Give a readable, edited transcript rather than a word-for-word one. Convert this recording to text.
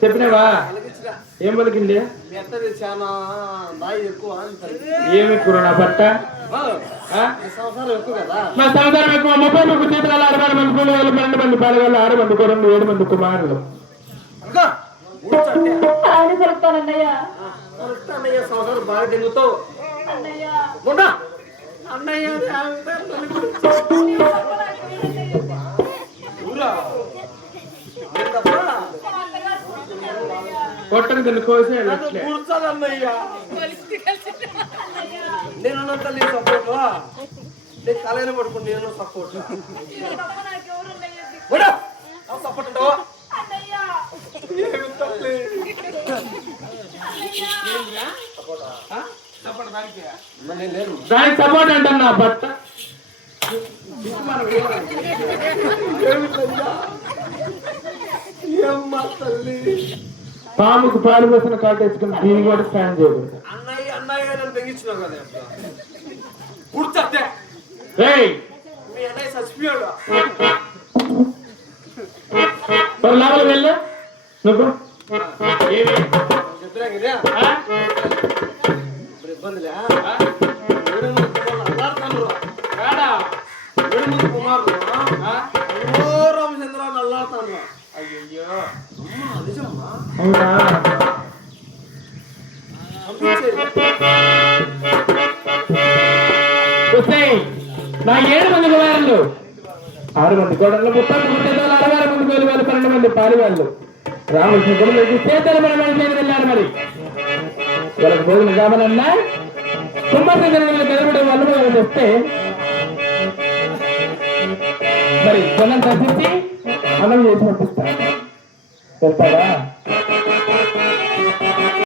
చెప్పినావా? ఏం పలికింది? ఏమి ఎక్కువ నా పట్ట మా సంవత్సరం ఎక్కువ 30 చేతుల 6 మంది కూలీలు 12 మంది పాలగాళ్ళు 6 మంది కొడుకులు 7 మంది కుమారులు. బాగా తిరుగుతావు అన్నయ్య. కొట్టని తిని కోసే కూర్చోదన్నయ్యా. నేను తల్లి సపోర్ట్ నేను కళను పడుకుని నేను సపోర్ట్ సపోర్ట్ ఉంటావా? దానికి సపోర్ట్ అంటన్నా బట్ట పాముకు పాలు పోసిన కాటేసుకుని దీన్ని కూడా స్టాండ్ చేయదు. అన్నయ్య నన్ను తెగించినావు కదా మీ అన్నయ్య చచ్చిపోయాడు. లోపల వెళ్ళు నువ్వు చెప్పినా కదా ఇబ్బందిలే. కుమారులు రామచంద్రరావు అల్లాడుతాను. అయ్యో నిజమ్మా? నా 7 మంది కుమారులు 6 మంది కోడళ్ళు 30 6 మంది గోలు వాళ్ళు 12 మంది పాలివాళ్ళు రామకృష్ణ కొడుకు చేతలు మన వెళ్ళారు. మరి వాళ్ళకి భోజనం కావాలన్నా కుమ్మరి కలబడే వాళ్ళు వస్తే మరి పొలం తగ్గించి అన్నం చేసి పంపిస్తారు. వెళ్తారా?